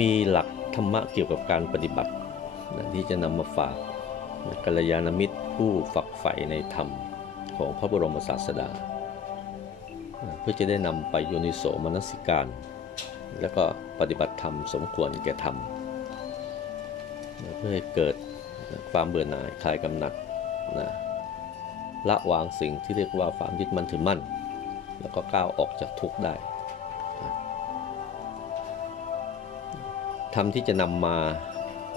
มีหลักธรรมะเกี่ยวกับการปฏิบัตินะที่จะนำมาฝากนะกัลยาณมิตรผู้ฝักใฝ่ในธรรมของพระบรมศาสดานะเพื่อจะได้นำไปโยนิโสมนสิการ แล้วก็ปฏิบัติธรรมสมควรแก่ธรรมนะเพื่อให้เกิดนะความเบื่อหน่ายคลายกำหนัดนะละวางสิ่งที่เรียกว่าความยึดมั่นถือมั่น แล้วก็ก้าวออกจากทุกข์ได้ ธรรมที่จะนำมา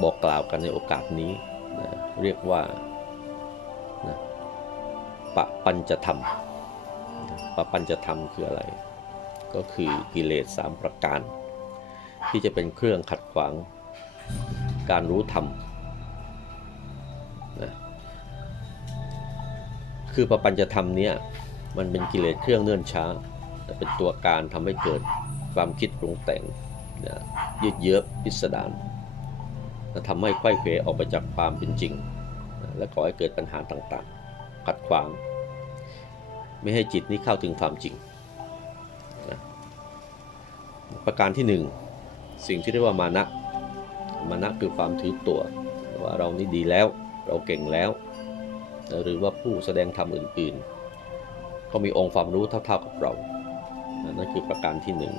บอกกล่าวกันในโอกาสนี้นะเรียกว่านะปะปัญจธรรมปะปัญจธรรมคืออะไร ก็คือกิเลสสามประการ ที่จะเป็นเครื่องขัดขวางการรู้ธรรมนะคือปะปัญจธรรมเนี้ยมันเป็นกิเลสเครื่องเนื่นช้า แต่เป็นตัวการทำให้เกิดความคิดปรุงแต่ง ยืดเยื้อพิสดารและทำให้ไข้เขวออกไปจากความเป็นจริง และก่อให้เกิดปัญหาต่างๆ ขัดขวาง ไม่ให้จิตนี้เข้าถึงความจริง ประการที่หนึ่งสิ่งที่เรียกว่ามานะ มานะคือความถือตัว ว่าเรานี่ดีแล้ว เราเก่งแล้ว หรือว่าผู้แสดงธรรมอื่น ๆ ก็มีองค์ความรู้เท่า ๆกับเรา นั่นคือประการที่หนึ่ง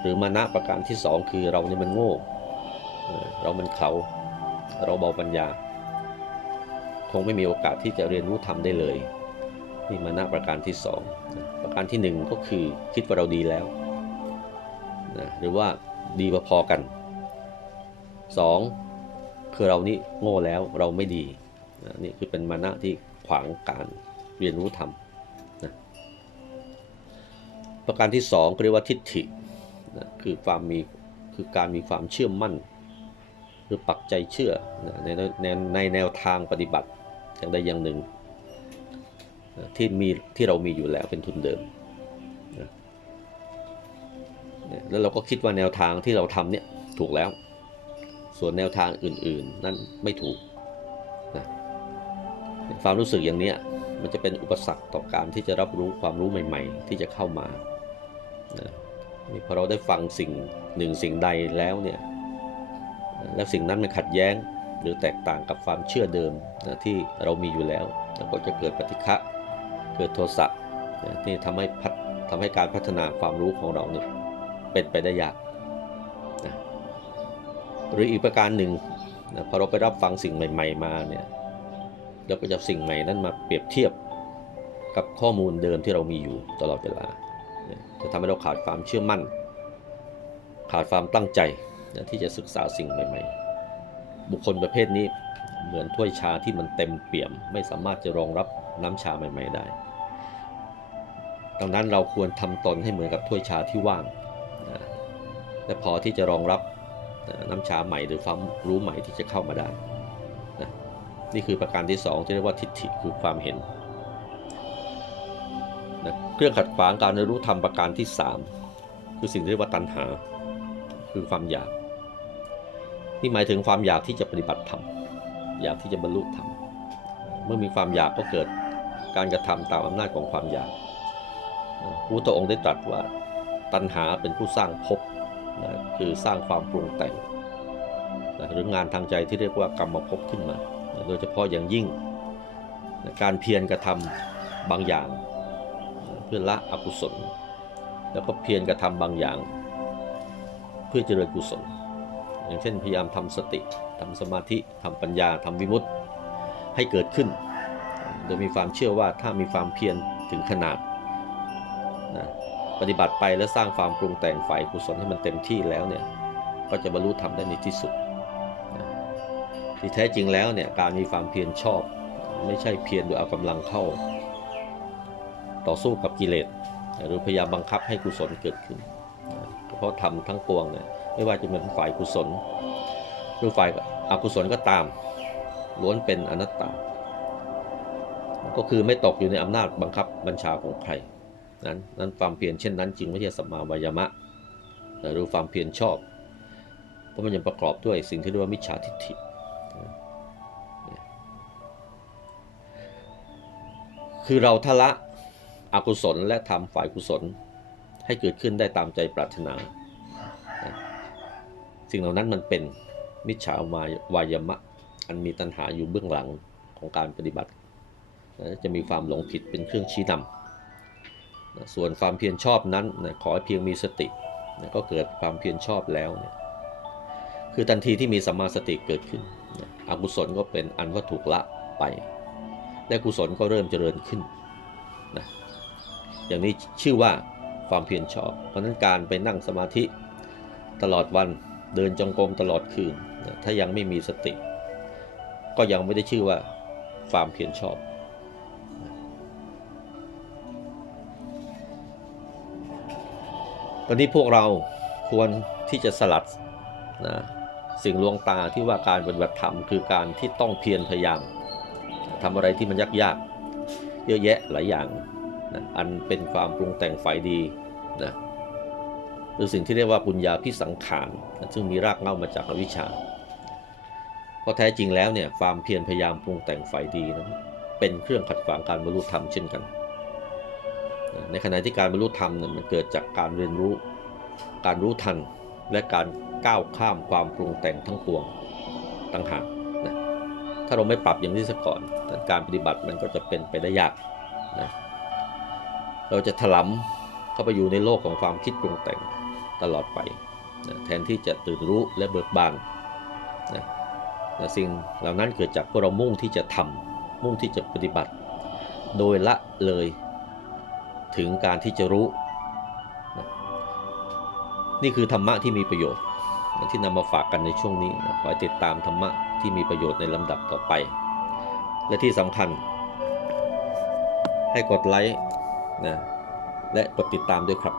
หรือมานะประการที่สองคือเราเนี่ยมันโง่เรามันเขา เราเบาปัญญา คงไม่มีโอกาสที่จะเรียนรู้ธรรมได้เลยนี่มานะประการที่สองประการที่หนึ่งก็คือคิดว่าเราดีแล้วนะหรือว่าดีพอๆกันสองคือเรานี่โง่แล้วเราไม่ดีนะนี่คือเป็นมานะที่ขวางการเรียนรู้ธรรมนะประการที่สองเรียกว่าทิฏฐิ นะคือความมีคือการมีความเชื่อมั่นหรือปักใจเชื่อนะในในในแนวทางปฏิบัติอย่างใดอย่างหนึ่งนะที่มีที่เรามีอยู่แล้วเป็นทุนเดิมนะนะแล้วเราก็คิดว่าแนวทางที่เราทำเนี่ยถูกแล้ว ส่วนแนวทางอื่นๆ นั้นไม่ถูกนะความรู้สึกอย่างเนี้ยมันจะเป็นอุปสรรคต่อการที่จะรับรู้ความรู้ใหม่ ๆ ที่จะเข้ามานะ นี่พอเราได้ฟังสิ่งหนึ่งสิ่งใดแล้วเนี่ยแล้วสิ่งนั้นมันขัดแย้งหรือแตกต่างกับความเชื่อเดิมนะที่เรามีอยู่แล้วแล้วก็จะเกิดปฏิฆะเกิดโทสะนะที่ทำให้พัฒทำให้การพัฒนาความรู้ของเราเนี่ยเป็นไปได้ยากนะหรืออีกประการหนึ่งนะพอเราไปรับฟังสิ่งใหม่ ๆ มาเนี่ยเราก็จะสิ่งใหม่นั้นมาเปรียบเทียบกับข้อมูลเดิมที่เรามีอยู่ตลอดเวลา จะทำให้เราขาดความเชื่อมั่น ขาดความตั้งใจนะที่จะศึกษาสิ่งใหม่ ๆ บุคคลประเภทนี้เหมือนถ้วยชาที่มันเต็มเปี่ยม ไม่สามารถจะรองรับน้ำชาใหม่ ๆ ได้ ดังนั้นเราควรทำตนให้เหมือนกับถ้วยชาที่ว่างนะและพอที่จะรองรับน้ำชาใหม่หรือความรู้ใหม่ที่จะเข้ามาได้นะนี่คือประการที่สองที่เรียกว่าทิฏฐิคือความเห็น เครื่องขัดขวางการรู้ธรรมประการที่ 3 คือสิ่งที่เรียกว่าตัณหา คือความอยากนี่หมายถึงความอยากที่จะปฏิบัติธรรมอยากที่จะบรรลุธรรมเมื่อมีความอยากก็เกิดการกระทำตามอำนาจของความอยากพระพุทธองค์ได้ตรัสว่าตัณหาเป็นผู้สร้างภพนะคือสร้างความปรุงแต่งนะหรืองานทางใจที่เรียกว่ากรรมภพขึ้นมานะโดยเฉพาะอย่างยิ่งนะการเพียรกระทำบางอย่าง พื่อละอกุศล แล้วก็เพียรกระทำบางอย่าง เพื่อเจริญกุศล อย่างเช่นพยายามทำสติทำสมาธิทำปัญญาทำวิมุตติให้เกิดขึ้น โดยมีความเชื่อว่าถ้ามีความเพียรถึงขนาดนะปฏิบัติไปแล้วสร้างความปรุงแต่งฝ่ายกุศลให้มันเต็มที่แล้วเนี่ยก็จะบรรลุธรรมได้ในที่สุดนะที่แท้จริงแล้วเนี่ยการมีความเพียรชอบ ไม่ใช่เพียรโดยเอากำลังเข้า ต่อสู้กับกิเลสหรือพยายามบังคับให้กุศลเกิดขึ้น เพราะทำทั้งปวงเนี่ยไม่ว่าจะเป็นฝ่ายกุศล หรือฝ่ายอกุศลก็ตาม ล้วนเป็นอนัตตา ก็คือไม่ตกอยู่ในอำนาจบังคับบัญชาของใคร นั้นนั้นความเพียรเช่นนั้นจึงไม่ใช่สัมมาวายมะหรือความเพียรชอบ เพราะมันยังประกอบด้วยสิ่งที่เรียกว่ามิจฉาทิฏฐิคือเราทละ อกุศลและทำฝ่ายกุศล ให้เกิดขึ้นได้ตามใจปรารถนา สิ่งเหล่านั้นมันเป็นมิจฉาวาวายมะ อันมีตัณหาอยู่เบื้องหลังของการปฏิบัติ จะมีความหลงผิดเป็นเครื่องชี้นำส่วนความเพียรชอบนั้นขอให้เพียงมีสติก็เกิดความเพียรชอบแล้ว คือทันทีที่มีสัมมาสติเกิดขึ้นอกุศลก็เป็นอันว่าถูกละไปและกุศลก็เริ่มเจริญขึ้นนะ อย่างนี้ชื่อว่าความเพียรชอบ เพราะนั้นการไปนั่งสมาธิตลอดวันเดินจงกรมตลอดคืน ถ้ายังไม่มีสติ ก็ยังไม่ได้ชื่อว่าความเพียรชอบ ตอนนี้พวกเราควรที่จะสลัดนะสิ่งลวงตาที่ว่าการปฏิบัติธรรมคือการที่ต้องเพียรพยายามทำอะไรที่มันยากๆเยอะแยะหลายอย่าง นะอันเป็นความปรุงแต่งฝ่ายดีนะหรือสิ่งที่เรียกว่าปุญญาพิสังขารนะซึ่งมีรากเหง้ามาจากอวิชชาเพราะแท้จริงแล้วเนี่ยความเพียรพยายามปรุงแต่งฝ่ายดีนั้นเป็นเครื่องขัดขวางการบรรลุธรรมเช่นกัน ในขณะที่การบรรลุธรรมเนี่ยมันเกิดจากการเรียนรู้ การรู้ทัน และการก้าวข้ามความปรุงแต่งทั้งปวงต่างหากนะถ้าเราไม่ปรับอย่างนี้ซะก่อนการปฏิบัติมันก็จะเป็นไปได้ยากนะ เราจะถลำเข้าไปอยู่ในโลกของความคิดปรุงแต่งตลอดไปนะแทนที่จะตื่นรู้และเบิกบานนะนะสิ่งเหล่านั้นเกิดจากพวกเรามุ่งที่จะทำมุ่งที่จะปฏิบัติ โดยละเลยถึงการที่จะรู้นะนี่คือธรรมะที่มีประโยชน์ที่นำมาฝากกันในช่วงนี้นะขอติดตามธรรมะที่มีประโยชน์ในลำดับต่อไป และที่สำคัญให้กดไลค์ นะและกดติดตามด้วยครับ